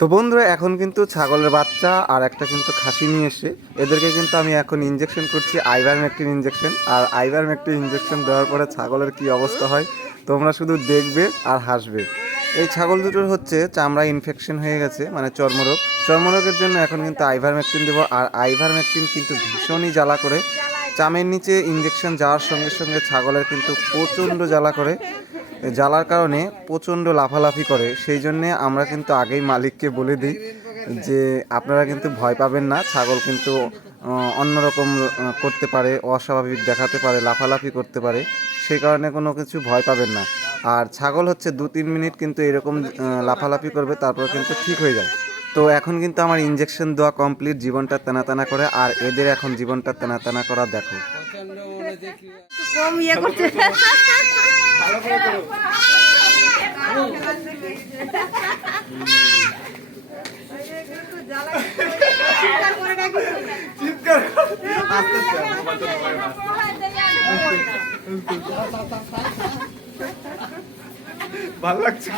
তো বন্ধুরা, এখন কিন্তু ছাগলের বাচ্চা আর একটা কিন্তু খাসি নিয়ে এসে এদেরকে কিন্তু আমি এখন ইঞ্জেকশন করছি, আইভারমেকটিন ইঞ্জেকশন। আর আইভারমেকটিন ইঞ্জেকশন দেওয়ার পরে ছাগলের কি অবস্থা হয় তোমরা শুধু দেখবে আর হাসবে। এই ছাগল দুটোর হচ্ছে চামড়া ইনফেকশন হয়ে গেছে, মানে চর্মরোগ। চর্মরোগের জন্য এখন কিন্তু আইভারমেকটিন দেবো। আর আইভারমেকটিন কিন্তু ভীষণই জ্বালা করে। চামের নিচে ইঞ্জেকশন যাওয়ার সঙ্গে সঙ্গে ছাগলের কিন্তু প্রচণ্ড জ্বালা করে। জ্বালার কারণে প্রচণ্ড লাফালাফি করে। সেই জন্যে আমরা কিন্তু আগেই মালিককে বলে দিই যে আপনারা কিন্তু ভয় পাবেন না, ছাগল কিন্তু অন্যরকম করতে পারে, অস্বাভাবিক দেখাতে পারে, লাফালাফি করতে পারে, সেই কারণে কোনো কিছু ভয় পাবেন না। আর ছাগল হচ্ছে 2-3 মিনিট কিন্তু এরকম লাফালাফি করবে, তারপর কিন্তু ঠিক হয়ে যায়। তো এখন কিন্তু আমার ইঞ্জেকশন দেওয়া কমপ্লিট, জীবনটা টানা টানা করে। আর এদের এখন জীবনটা টানা টানা করা দেখো। কম ইয়ে করতে ভালো লাগছে।